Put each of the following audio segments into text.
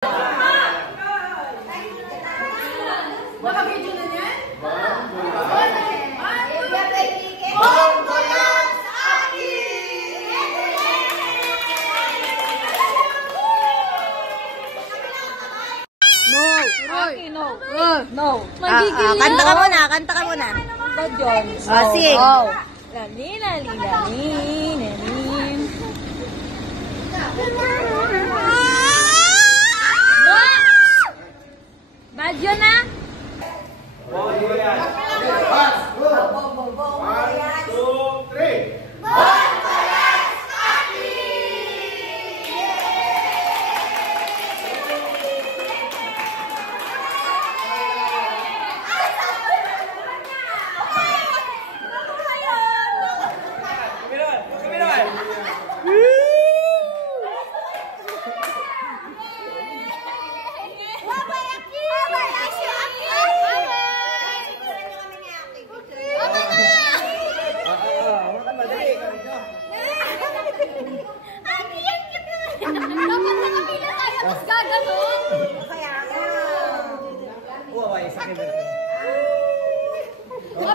Naka-video na niyan? No. Kanta ka muna, kanta ka muna. Ba't yun? Sing. Lali, lali, lali, lali. Bad yun na?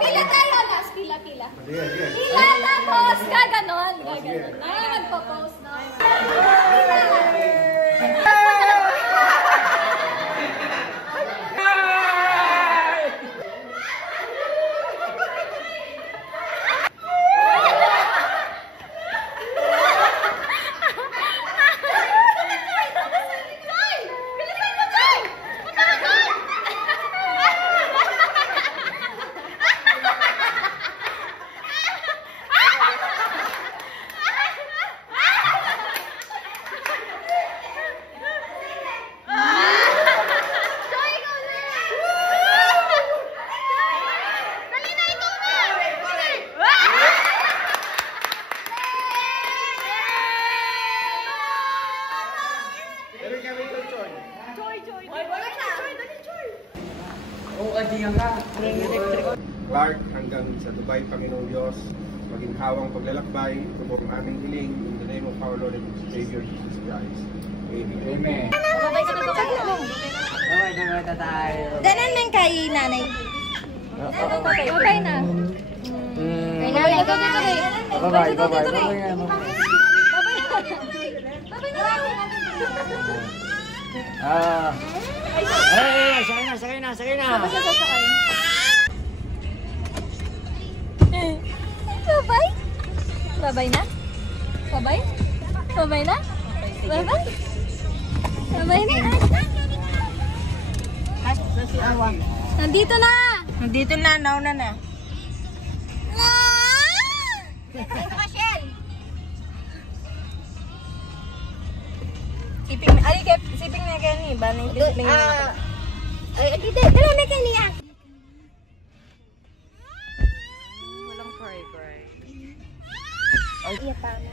Pila tayo, last pila. Pila, tapos gaganon. Ay, magpo-post na. Clark hanggang sa Dubai, Panginoong Diyos, maging hawang paglalakbay, ito ang aming hiling in the name of our Lord and Savior Jesus Christ. Amen. Babay ka na ba kayo? Babay tayo. Danan lang kay nanay. Babay na. Kay nanay ka na kay. Babay. Sakay na. Babay na? Babay na? Nandito na! Nandito na, nauna na. Siping na kayo ni, ba na yung siping na. Ay, dito, dala na kayo niya. Walang cry. Ay, tama.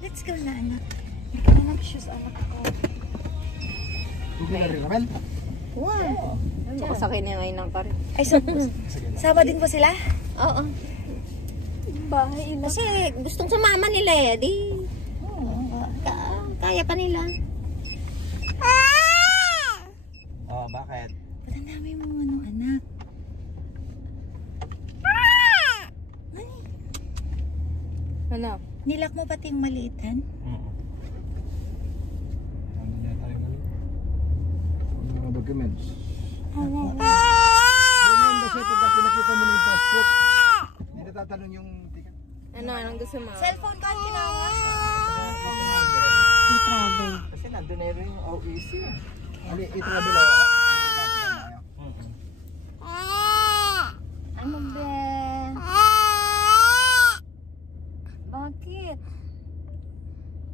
Let's go na, anak. Nag-shoes, anak ako. Hindi na rin naman? Wow. Saka sakay na ngayon ng karin. Ay, so, sama din po sila? Oo. Bahay na. Kasi gustong sumama nila eh, di. Kaya pa nila. Oh, bakit? Ba't ang dami mong anak? Ano? Nilak mo pati yung maliitan? Ano niya tayo ngayon? Mga documents. Ganyan ba siya pagka pinakita mo na yung passport? Hindi natatanong yung ticket. Anong gusto mo? Cellphone card kinawa. I-travel. Kasi nandun na rin yung OEC. Ano, i-travel Ano ba? Bakit?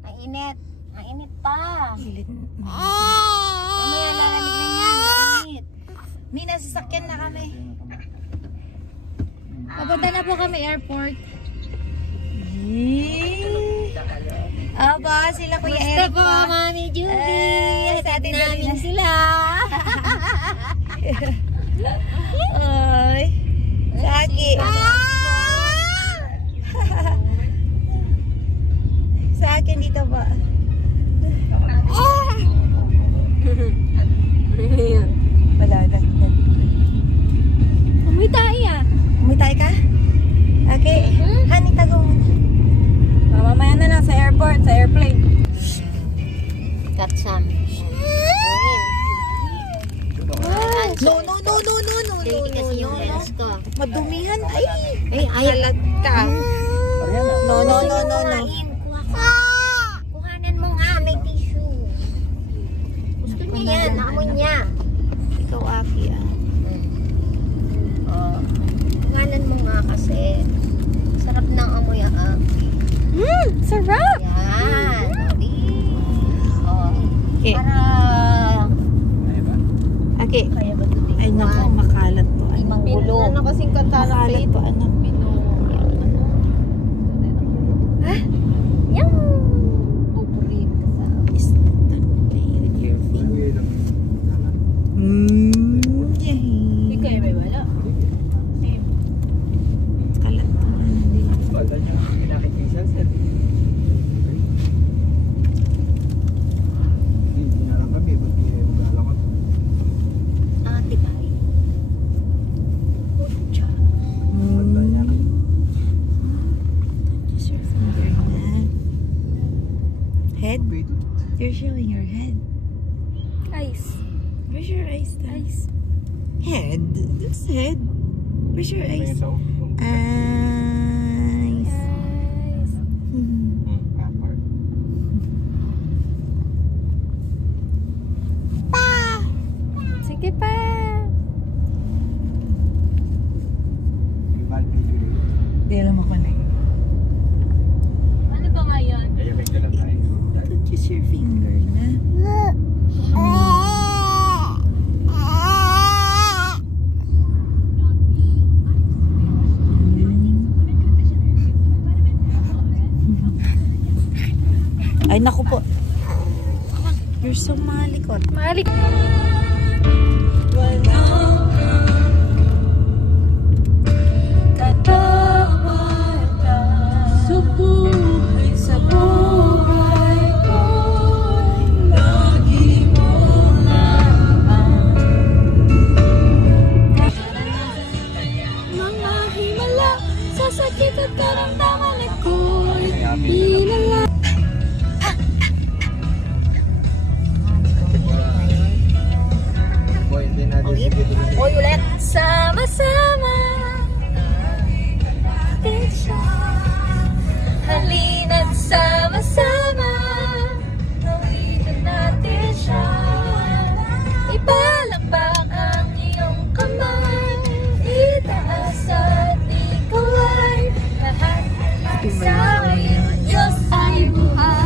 Mainit. Mainit pa. Mamaya lalamig na yan. Mainit. May nasasakyan na kami. Papunta na po kami airport. Aba, sila Kuya Eric Basta po, Mami Judy. Hatid namin sila. Ay. Saki. Sa akin dito ba? got some. No. Hindi kasi yung lens ko. Madumihan. Ay! Halat ka. No. Kuhanan mo nga, may tissue. Gusto niya yan, naamoy niya. Ikaw, Aki, Kuhanan mo nga kasi. Sarap ng amoy ang sarap! Yan. Okay. Para... Aki. Kaya ba ito? Ay, naku, makalat to. Ay, Manggulo. ano kasing kanta ng makalat to, anak. Ha? Yung pupurin ka sa... Play with your finger. Yay. Ikaw yung may wala. Kalat to. diba? Just your finger na. Head? You're showing your head. Eyes. Where's your eyes? Eyes. Head? That's head. Where's your eyes? Eyes. Eyes. Sige pa. Hindi alam ako na. Ano ba ngayon? Just your finger na. Ay, naku po. You're so malikot. Malik. Sa buhay ko, lagi mo Mga himala sa sakit at karamdaman ako'y pinala. Uy, ulit. Sama-sama natin siya. Halina't sama-sama gawin natin siya. Ipalakpak ang iyong kamay, itaas at ikaw ay lahat sa aking Diyos ay buhay.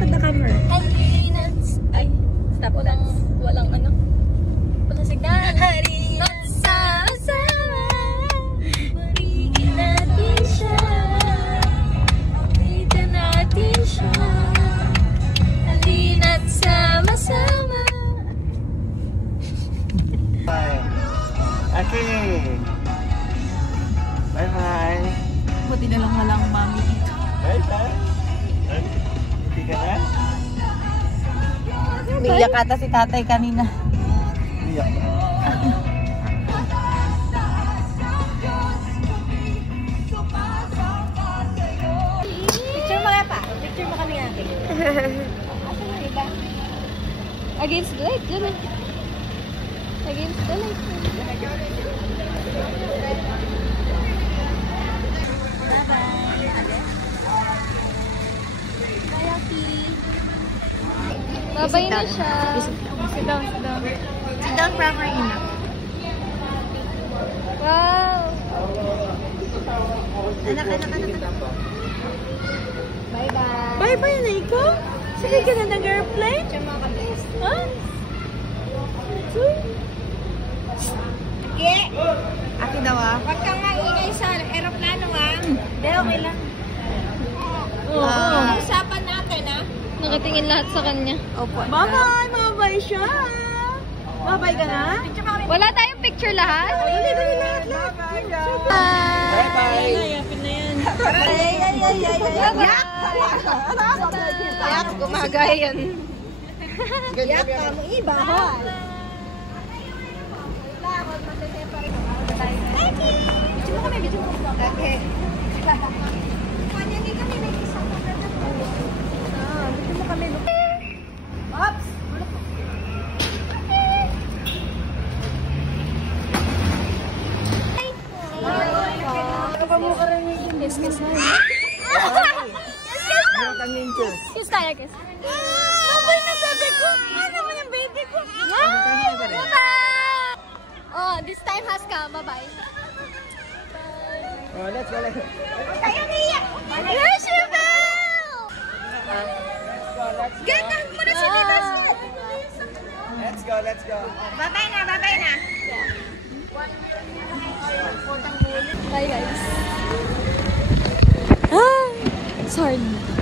Kada camera. Halina't ay, stop walang ano, walang signal. Halina't sama-sama purihin natin siya, awitin natin siya. Halina't sama-sama. Okay. Bye-bye. Buti na lang walang mami dito. Bye-bye. Hindi ka na? Umiyak ata si tatay kanina. Iyak ba? Picture mo nga pa. Picture mo kami natin. Against the light, dyan eh. Against the light. Bye, Aki. Babay na siya. Sit down, sit down. Sit down proper enough. Wow! Anak. Bye-bye. Bye-bye na ikaw? Sige ka na nag-airplane? Picture mo kami. Ha? Ge! Aki daw ah. Huwag kang maingay sa aeroplano ah. Hindi, okay lang. Oo. Usapan natin ah. Nakatingin lahat sa kanya. Opo. Bye-bye! Mabay siya! Mabay ka na? Wala tayong picture lahat? Dali lahat. Bye-bye. Yapin na yan. Yak, gumagaya yan. Yak ka mo iba ha. Video mo kami, video mo. Okay. Kanya hindi kami may isang maganda. Video mo ang inches. Kiss tayo, kiss. Babay na sabi ko. Ano naman yung baby ko? Bye-bye! Oh, this time has come. Bye-bye. Oh, let's go. Tayo niyak. Rachel! Ganang mo na siya dito. Let's go. Babay na, babay na. Bye, guys. Ah, sorry.